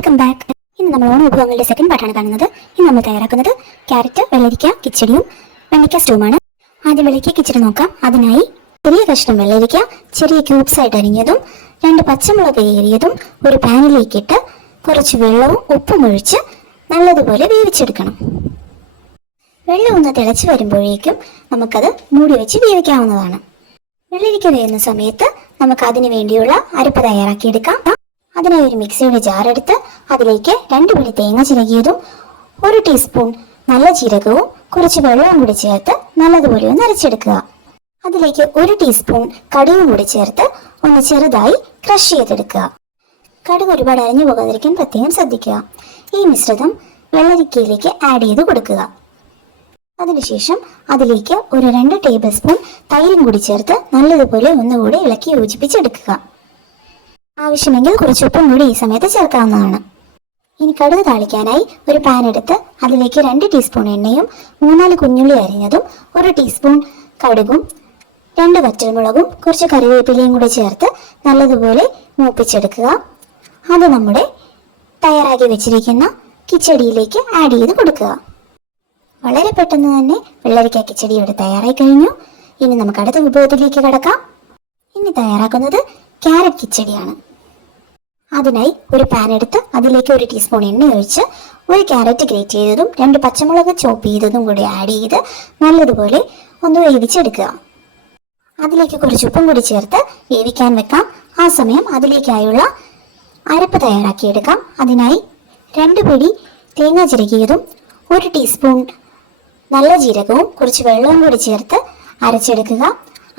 Welcome back. ഇന്ന് നമ്മൾ ഓണ വിഭവങ്ങളുടെ സെക്കൻഡ് പാർട്ടാണ് കാണുന്നത്. ഇന്ന് നമ്മൾ തയ്യാറാക്കുന്നത് ക്യാരറ്റ്, വെള്ളരിക്ക കിച്ചടിയും വെണ്ടയ്ക്ക സ്റ്റൂവുമാണ്. ആദ്യം വെള്ളരിക്ക കിച്ചടി നോക്കാം. അതിനായി ചെറിയ കഷ്ണം വെള്ളരിക്ക ചെറിയ ക്യൂബ്സ് ആയിട്ട് അരിഞ്ഞതും 2 പച്ചമുളക് ഏറിയതും ഒരു പാനിലേക്ക് ഇട്ട് കുറച്ച് വെള്ളവും ഉപ്പും ഒഴിച്ച് നല്ലതുപോലെ വേവിച്ചെടുക്കണം. വെള്ളം ഒന്ന് തിളച്ച് വരുമ്പോഴേക്കും നമുക്കത് മൂടി വെച്ച് വേവിക്കാവുന്നതാണ്. വെള്ളരിക്ക വേവുന്ന സമയത്ത് നമുക്ക് അതിനു വേണ്ടിയുള്ള അരപ്പ് തയ്യാറാക്കിയെടുക്കാം. അതിനായി ഒരു മിക്സിയുടെ ജാർ എടുത്ത് അതിലേക്ക് 2 പിടി തേങ്ങ ചിരകിയതും 1 ടീസ്പൂൺ നല്ല ജീരകവും കുറച്ച് വെള്ളവും കൂടി ചേർത്ത് നല്ലതുപോലെ ഒന്ന് അരച്ചെടുക്കുക. അതിലേക്ക് 1 ടീസ്പൂൺ കടുകും കൂടി ചേർത്ത് ഒന്ന് ചെറുതായി ക്രഷ് ചെയ്തെടുക്കുക. കടുക് ഒരുപാട് അരഞ്ഞു പോകാതിരിക്കാൻ പ്രത്യേകം ശ്രദ്ധിക്കുക. ഈ മിശ്രിതം വെള്ളരിക്കയിലേക്ക് ആഡ് ചെയ്ത് കൊടുക്കുക. അതിനുശേഷം അതിലേക്ക് ഒരു 2 ടേബിൾ സ്പൂൺ തൈരും കൂടി ചേർത്ത് നല്ലതുപോലെ ഒന്നുകൂടി ഇളക്കി യോജിപ്പിച്ചെടുക്കുക. ആവശ്യമെങ്കിൽ കുറച്ച് ഉപ്പും കൂടി ഈ സമയത്ത് ചേർക്കാവുന്നതാണ്. ഇനി കടുക് താളിക്കാനായി ഒരു പാൻ എടുത്ത് അതിലേക്ക് 2 ടീസ്പൂൺ എണ്ണയും 3-4 കുഞ്ഞുള്ളി അരിഞ്ഞതും 1 ടീസ്പൂൺ കടുകും 2 വറ്റൽമുളകും കുറച്ച് കറിവേപ്പിലയും കൂടി ചേർത്ത് നല്ലതുപോലെ മൂപ്പിച്ചെടുക്കുക. അത് നമ്മുടെ തയ്യാറാക്കി വെച്ചിരിക്കുന്ന കിച്ചടിയിലേക്ക് ആഡ് ചെയ്ത് കൊടുക്കുക. വളരെ പെട്ടെന്ന് തന്നെ വെള്ളരിക്ക കിച്ചടി ഇവിടെ തയ്യാറായി കഴിഞ്ഞു. ഇനി നമുക്ക് അടുത്ത വിഭവത്തിലേക്ക് കടക്കാം. ഇനി തയ്യാറാക്കുന്നത് ക്യാരറ്റ് കിച്ചടിയാണ്. അതിനായി ഒരു പാൻ എടുത്ത് അതിലേക്ക് 1 ടീസ്പൂൺ എണ്ണ ഒഴിച്ച് 1 ക്യാരറ്റ് ഗ്രേറ്റ് ചെയ്തതും 2 പച്ചമുളക് ചോപ്പ് ചെയ്തതും കൂടി ആഡ് ചെയ്ത് നല്ലതുപോലെ ഒന്ന് വേവിച്ചെടുക്കുക. അതിലേക്ക് കുറച്ച് ഉപ്പും കൂടി ചേർത്ത് വേവിക്കാൻ വെക്കാം. ആ സമയം അതിലേക്കായുള്ള അരപ്പ് തയ്യാറാക്കിയെടുക്കാം. അതിനായി 2 പിടി തേങ്ങ ചിരകിയതും 1 ടീസ്പൂൺ നല്ല ജീരകവും കുറച്ച് വെള്ളവും കൂടി ചേർത്ത് അരച്ചെടുക്കുക.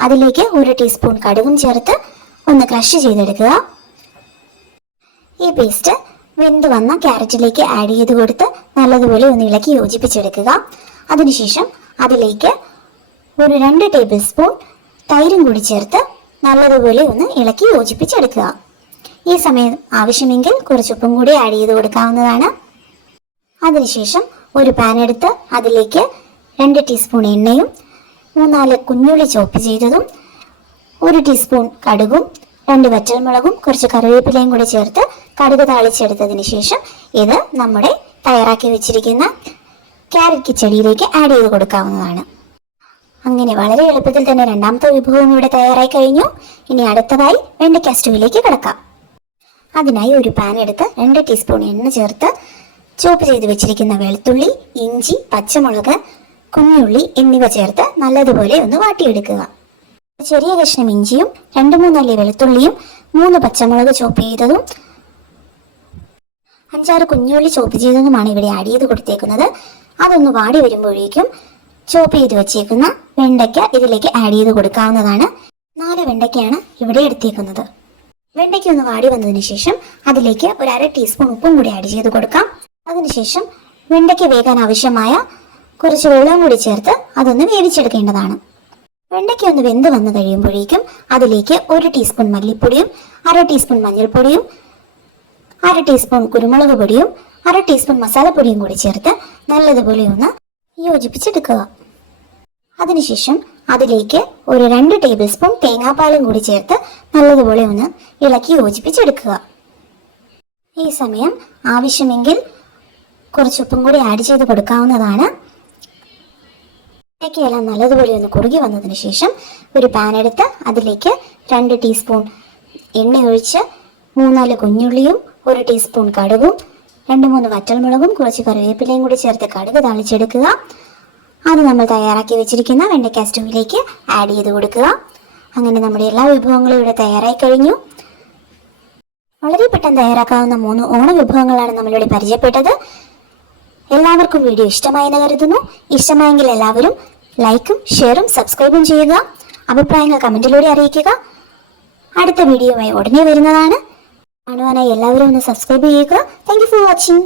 അതിലേക്ക് 1 ടീസ്പൂൺ കടുകും ചേർത്ത് ഒന്ന് ക്രഷ് ചെയ്തെടുക്കുക. ഈ പേസ്റ്റ് വെന്ത് വന്ന ക്യാരറ്റിലേക്ക് ആഡ് ചെയ്ത് കൊടുത്ത് നല്ലതുപോലെ ഒന്ന് ഇളക്കി യോജിപ്പിച്ചെടുക്കുക. അതിനുശേഷം അതിലേക്ക് ഒരു 2 ടേബിൾ സ്പൂൺ തൈരും കൂടി ചേർത്ത് നല്ലതുപോലെ ഒന്ന് ഇളക്കി യോജിപ്പിച്ചെടുക്കുക. ഈ സമയം ആവശ്യമെങ്കിൽ കുറച്ച് ഉപ്പും കൂടി ആഡ് ചെയ്ത് കൊടുക്കാവുന്നതാണ്. അതിനുശേഷം ഒരു പാൻ എടുത്ത് അതിലേക്ക് 2 ടീസ്പൂൺ എണ്ണയും 3-4 കുഞ്ഞുള്ളി ചോപ്പ് ചെയ്തതും 1 ടീസ്പൂൺ കടുകും 2 വറ്റൽമുളകും കുറച്ച് കറിവേപ്പിലയും കൂടി ചേർത്ത് കടുക് താളിച്ചെടുത്തതിന് ശേഷം ഇത് നമ്മുടെ തയ്യാറാക്കി വെച്ചിരിക്കുന്ന ക്യാരറ്റ് കിച്ചടിയിലേക്ക് ആഡ് ചെയ്ത് കൊടുക്കാവുന്നതാണ്. അങ്ങനെ വളരെ എളുപ്പത്തിൽ തന്നെ രണ്ടാമത്തെ വിഭവം ഇവിടെ തയ്യാറായി കഴിഞ്ഞു. ഇനി അടുത്തതായി വെണ്ടയ്ക്ക സ്റ്റൂവിലേക്ക് കിടക്കാം. അതിനായി ഒരു പാൻ എടുത്ത് 2 ടീസ്പൂൺ എണ്ണ ചേർത്ത് ചോപ്പ് ചെയ്ത് വെച്ചിരിക്കുന്ന വെളുത്തുള്ളി, ഇഞ്ചി, പച്ചമുളക്, കുഞ്ഞുള്ളി എന്നിവ ചേർത്ത് നല്ലതുപോലെ ഒന്ന് വാട്ടിയെടുക്കുക. ചെറിയ കഷ്ണം ഇഞ്ചിയും 2-3 അല്ലി വെളുത്തുള്ളിയും 3 പച്ചമുളക് ചോപ്പ് ചെയ്തതും 5-6 കുഞ്ഞുള്ളി ചോപ്പ് ചെയ്തതുമാണ് ഇവിടെ ആഡ് ചെയ്ത് കൊടുത്തേക്കുന്നത്. അതൊന്ന് വാടി വരുമ്പോഴേക്കും ചോപ്പ് ചെയ്ത് വെച്ചേക്കുന്ന വെണ്ടയ്ക്ക ഇതിലേക്ക് ആഡ് ചെയ്ത് കൊടുക്കാവുന്നതാണ്. 4 വെണ്ടയ്ക്കയാണ് ഇവിടെ എടുത്തേക്കുന്നത്. വെണ്ടയ്ക്ക ഒന്ന് വാടി വന്നതിന് ശേഷം അതിലേക്ക് ഒരു 1/2 ടീസ്പൂൺ ഉപ്പും കൂടി ആഡ് ചെയ്ത് കൊടുക്കാം. അതിനുശേഷം വെണ്ടയ്ക്ക വേകാൻ ആവശ്യമായ കുറച്ച് വെള്ളം കൂടി ചേർത്ത് അതൊന്ന് വേവിച്ചെടുക്കേണ്ടതാണ്. വെണ്ടയ്ക്ക ഒന്ന് വെന്ത് വന്നു കഴിയുമ്പോഴേക്കും അതിലേക്ക് 1 ടീസ്പൂൺ മല്ലിപ്പൊടിയും 1/2 ടീസ്പൂൺ മഞ്ഞൾപ്പൊടിയും 1/2 ടീസ്പൂൺ കുരുമുളക് പൊടിയും 1/2 ടീസ്പൂൺ മസാലപ്പൊടിയും കൂടി ചേർത്ത് നല്ലതുപോലെ ഒന്ന് യോജിപ്പിച്ചെടുക്കുക. അതിനുശേഷം അതിലേക്ക് ഒരു 2 ടേബിൾ സ്പൂൺ തേങ്ങാപ്പാലും കൂടി ചേർത്ത് നല്ലതുപോലെ ഒന്ന് ഇളക്കി യോജിപ്പിച്ചെടുക്കുക. ഈ സമയം ആവശ്യമെങ്കിൽ കുറച്ച് ഉപ്പും കൂടി ആഡ് ചെയ്ത് കൊടുക്കാവുന്നതാണ്. വെണ്ടയ്ക്കയെല്ലാം നല്ലതുപോലെ ഒന്ന് കുറുകി വന്നതിന് ശേഷം ഒരു പാൻ എടുത്ത് അതിലേക്ക് 2 ടീസ്പൂൺ എണ്ണ ഒഴിച്ച് 3-4 കുഞ്ഞുള്ളിയും 1 ടീസ്പൂൺ കടുകും 2-3 വറ്റൽമുളകും കുറച്ച് കറിവേപ്പിലയും കൂടി ചേർത്ത് കടുക് താളിച്ചെടുക്കുക. അത് നമ്മൾ തയ്യാറാക്കി വെച്ചിരിക്കുന്ന വെണ്ടയ്ക്ക സ്റ്റൂവിലേക്ക് ആഡ് ചെയ്ത് കൊടുക്കുക. അങ്ങനെ നമ്മുടെ എല്ലാ വിഭവങ്ങളും ഇവിടെ തയ്യാറായി കഴിഞ്ഞു. വളരെ പെട്ടെന്ന് തയ്യാറാക്കാവുന്ന 3 ഓണ വിഭവങ്ങളാണ് നമ്മളിവിടെ പരിചയപ്പെട്ടത്. എല്ലാവർക്കും വീഡിയോ ഇഷ്ടമായെന്ന് കരുതുന്നു. ഇഷ്ടമായെങ്കിൽ എല്ലാവരും ലൈക്കും ഷെയറും സബ്സ്ക്രൈബും ചെയ്യുക. അഭിപ്രായങ്ങൾ കമന്റിലൂടെ അറിയിക്കുക. അടുത്ത വീഡിയോയുമായി ഉടനെ വരുന്നതാണ്. കാണുവാനായി എല്ലാവരും ഒന്ന് സബ്സ്ക്രൈബ് ചെയ്യുക. Thank you for watching.